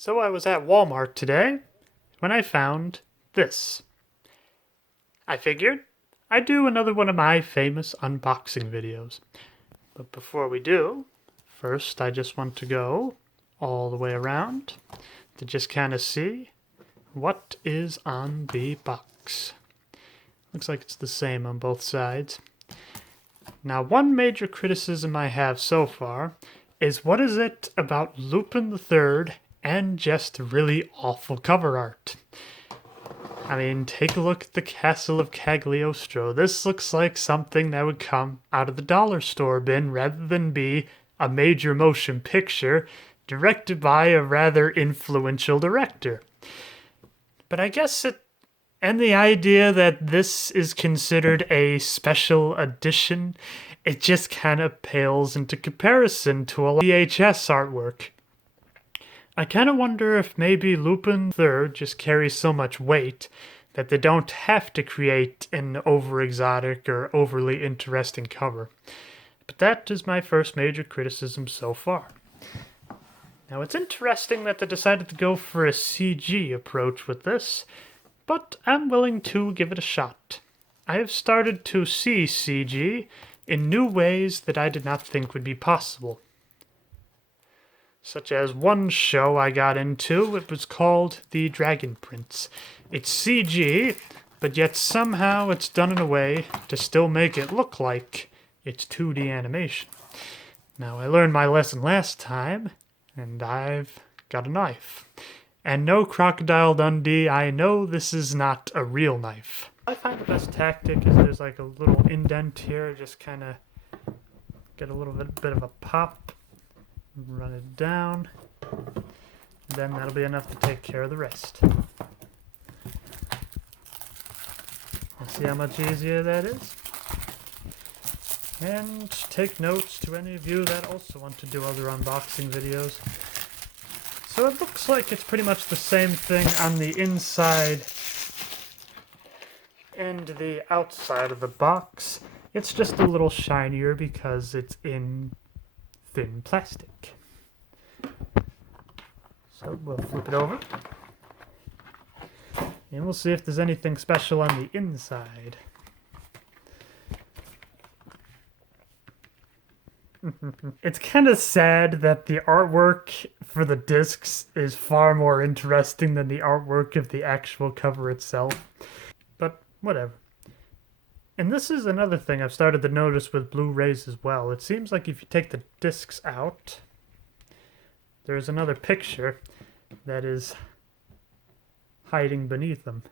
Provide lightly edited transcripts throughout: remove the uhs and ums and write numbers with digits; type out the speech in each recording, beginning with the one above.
So I was at Walmart today when I found this. I figured I'd do another one of my famous unboxing videos. But before we do, first I just want to go all the way around to just kind of see what is on the box. Looks like it's the same on both sides. Now, one major criticism I have so far is what is it about Lupin III and just really awful cover art? I mean, take a look at the Castle of Cagliostro. This looks like something that would come out of the dollar store bin rather than be a major motion picture directed by a rather influential director. But I guess and the idea that this is considered a special edition, it just kind of pales into comparison to a VHS artwork. I kind of wonder if maybe Lupin III just carries so much weight that they don't have to create an over-exotic or overly interesting cover. But that is my first major criticism so far. Now, it's interesting that they decided to go for a CG approach with this, but I'm willing to give it a shot. I have started to see CG in new ways that I did not think would be possible. Such as one show I got into, it was called The Dragon Prince. It's CG, but yet somehow it's done in a way to still make it look like it's 2D animation. Now, I learned my lesson last time, and I've got a knife. And no, Crocodile Dundee, I know this is not a real knife. I find the best tactic is there's like a little indent here, just kind of get a little bit of a pop, run it down, then that'll be enough to take care of the rest. See how much easier that is? And take notes to any of you that also want to do other unboxing videos. So it looks like it's pretty much the same thing on the inside and the outside of the box. It's just a little shinier because it's in thin plastic. So we'll flip it over. And we'll see if there's anything special on the inside. It's kind of sad that the artwork for the discs is far more interesting than the artwork of the actual cover itself. But whatever. And this is another thing I've started to notice with Blu-rays as well. It seems like if you take the discs out, there's another picture that is hiding beneath them.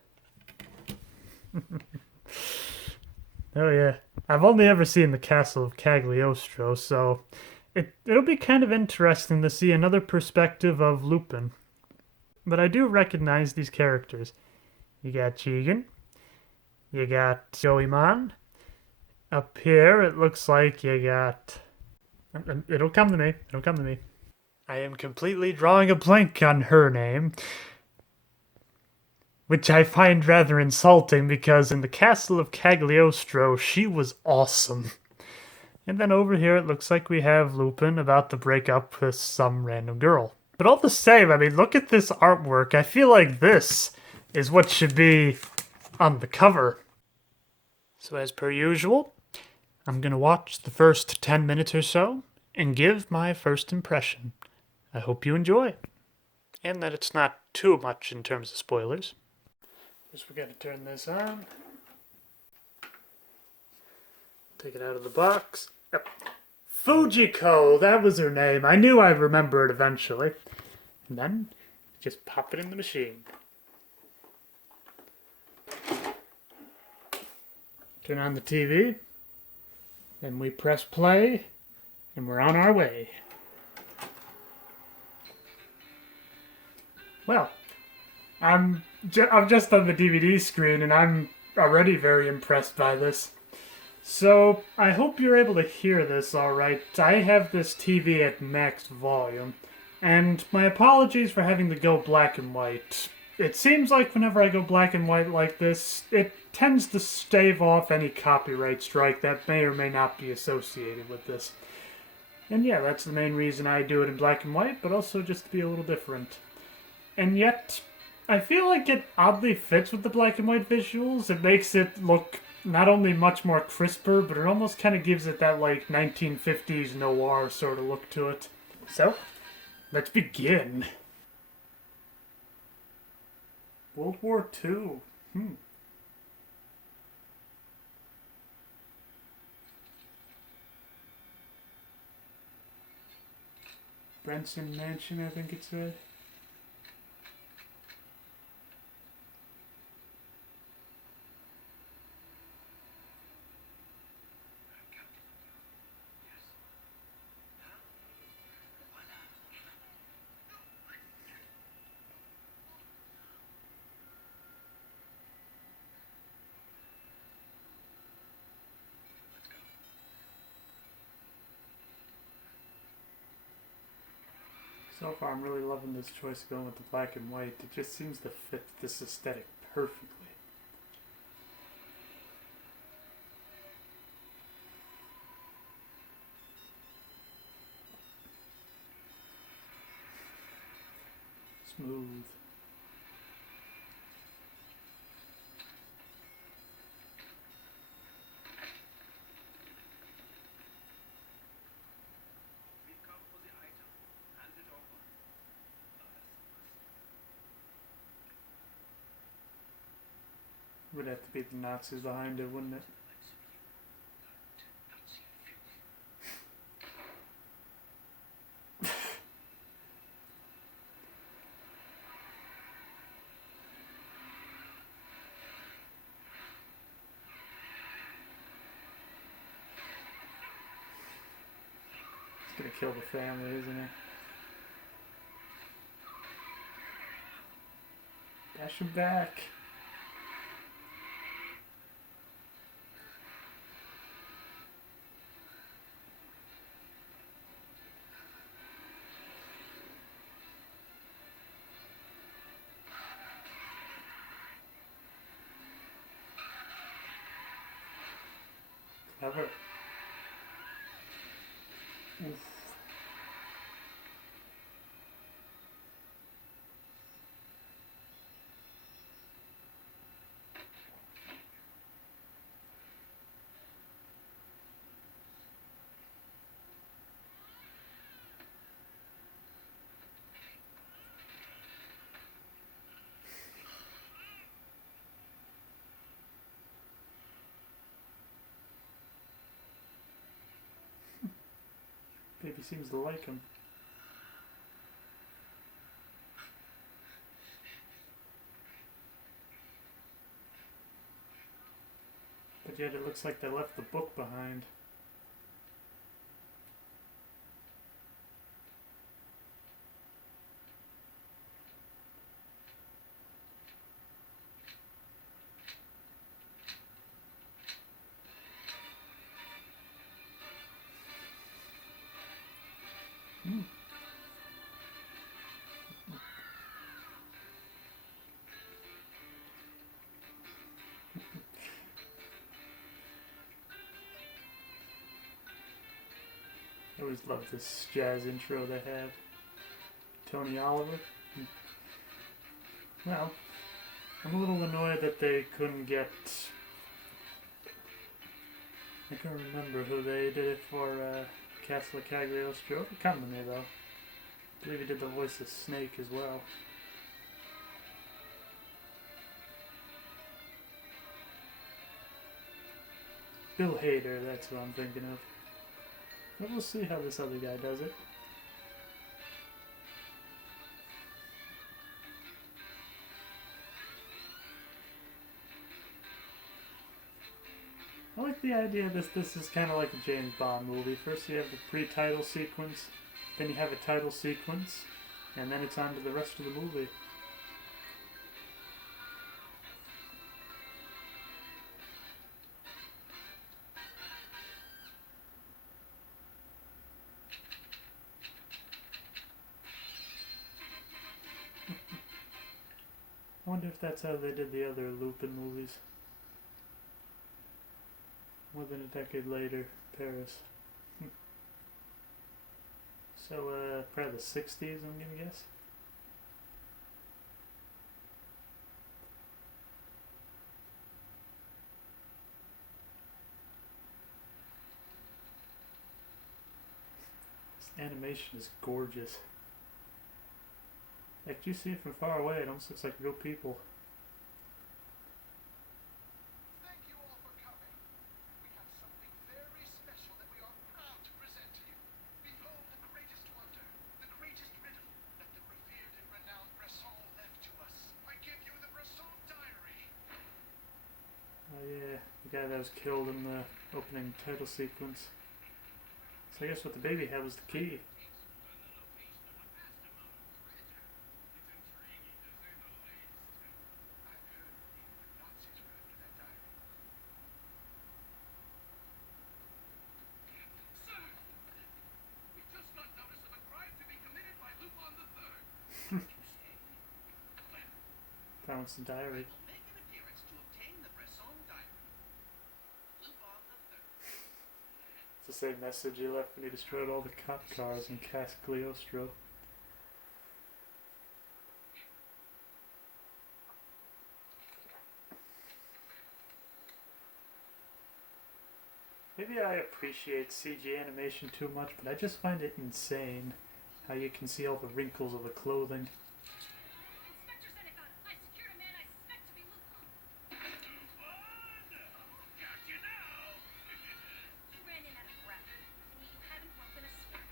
Oh yeah. I've only ever seen the Castle of Cagliostro, so it'll be kind of interesting to see another perspective of Lupin. But I do recognize these characters. You got Chegan. You got Goemon. Up here, it looks like you got... It'll come to me. It'll come to me. I am completely drawing a blank on her name, which I find rather insulting because in the Castle of Cagliostro, she was awesome. And then over here, it looks like we have Lupin about to break up with some random girl. But all the same, I mean, look at this artwork. I feel like this is what should be on the cover. So as per usual, I'm going to watch the first 10 minutes or so and give my first impression. I hope you enjoy. And that it's not too much in terms of spoilers. Just forget to turn this on. Take it out of the box. Yep. Fujiko, that was her name. I knew I'd remember it eventually. And then just pop it in the machine. Turn on the TV. Then we press play. And we're on our way. Well, I'm just on the DVD screen and I'm already very impressed by this. So, I hope you're able to hear this alright. I have this TV at max volume, and my apologies for having to go black and white. It seems like whenever I go black and white like this, it tends to stave off any copyright strike that may or may not be associated with this. And yeah, that's the main reason I do it in black and white, but also just to be a little different. And yet, I feel like it oddly fits with the black and white visuals. It makes it look not only much more crisper, but it almost kind of gives it that like 1950s noir sort of look to it. So, let's begin. World War II. Brenson Mansion, I think it's right. So far, I'm really loving this choice going with the black and white. It just seems to fit this aesthetic perfectly. Smooth. Would have to be the Nazis behind it, wouldn't it? He's gonna kill the family, isn't he? Dash him back. Clever. Oof. Baby seems to like him. But yet it looks like they left the book behind. I always loved this jazz intro they had. Tony Oliver. Well, I'm a little annoyed that they couldn't get... I can't remember who they did it for Castle of Cagliostro. It'll come to me though. I believe he did the voice of Snake as well. Bill Hader, that's what I'm thinking of. But we'll see how this other guy does it. I like the idea that this is kind of like a James Bond movie. First you have the pre-title sequence, then you have a title sequence, and then it's on to the rest of the movie. I wonder if that's how they did the other Lupin movies. More than a decade later, Paris. So, probably the 60s, I'm gonna guess. Animation is gorgeous. Like, you see it from far away, it almost looks like real people. Thank you all for coming. We have something very special that we are proud to present to you. Behold the greatest wonder, the greatest riddle that the revered and renowned Bresson left to us. I give you the Bresson Diary. Oh yeah, the guy that was killed in the opening title sequence. So I guess what the baby had was the key. Sir, we just got notice of a crime to be committed by Lupin III. Found the diary. Will make an appearance to obtain the Bresson Diary. Lupin III. It's the same message he left when he destroyed all the cop cars in Castle of Cagliostro. Maybe I appreciate CG animation too much, but I just find it insane how you can see all the wrinkles of the clothing. Inspector Seneca, I secured a man I suspect to be Lupin. Got you now. You ran in out of breath, and yet you haven't broken a sweat.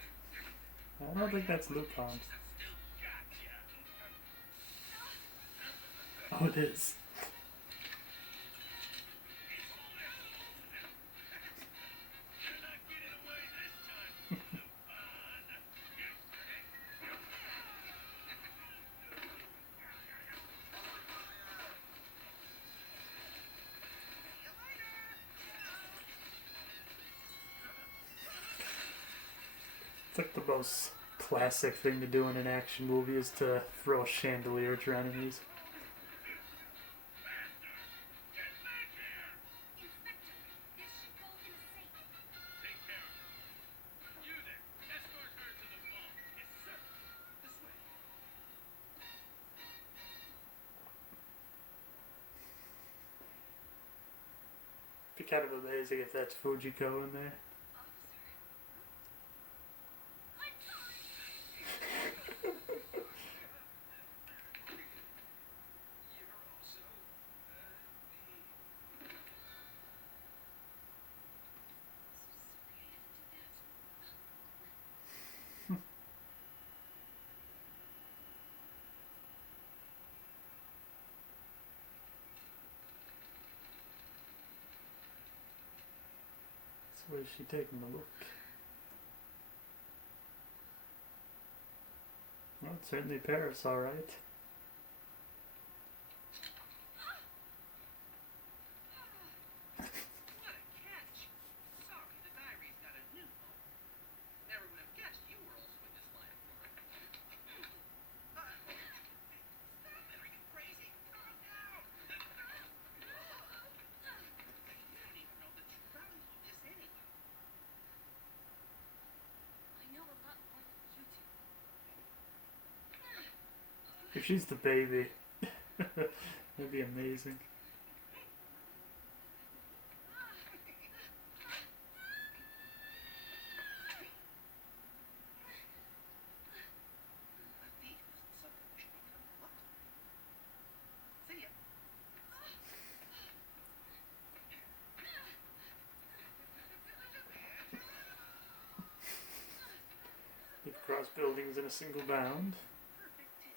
I don't think that's Lupin. Oh, it is. It's like the most classic thing to do in an action movie is to throw a chandelier at your enemies. Inspector, this should go in the safe. Take care of her. You there, escort her to the vault. Yes, sir. This way. It'd be kind of amazing if that's Fujiko in there. I'm sorry. You're also, So where's she taking the look? Well, it's certainly Paris, alright. What a catch! Sorry, the diary's got a new home. Never would have guessed you were also in this line of work. Stop it! Are you crazy? Calm down! You don't even know the true value of this anyway. I know a lot more than you do. If she's the baby, that'd be amazing. A thief isn't something we should become what? See ya. Leap across buildings in a single bound. Perfect 10.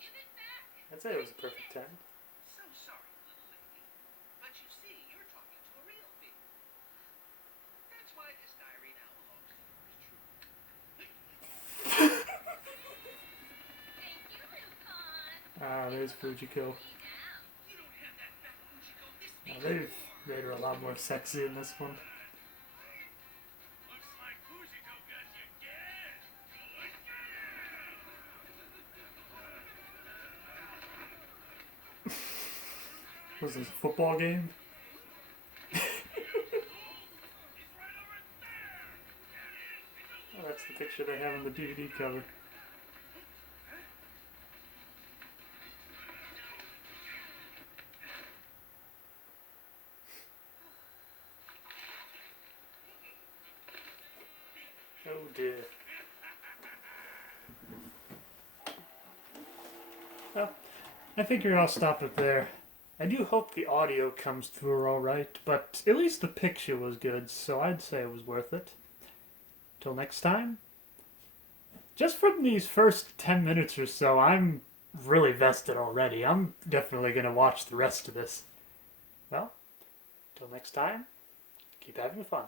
Give it back. I'd say it was a perfect 10. So sorry, little lady. But you see, you're talking to a real thief. That's why this diary now belongs to yours truly. Thank you, Lupin. Ah, there's Fujiko. Now. You don't have that back Fujiko this Now, they've made her a lot more sexy in this one. Looks like Fujiko got you dead. Was this a football game? Oh, that's the picture they have on the DVD cover. Oh dear. Well, I figure I'll stop it there. I do hope the audio comes through alright, but at least the picture was good, so I'd say it was worth it. Till next time. Just from these first 10 minutes or so, I'm really vested already. I'm definitely going to watch the rest of this. Well, till next time, keep having fun.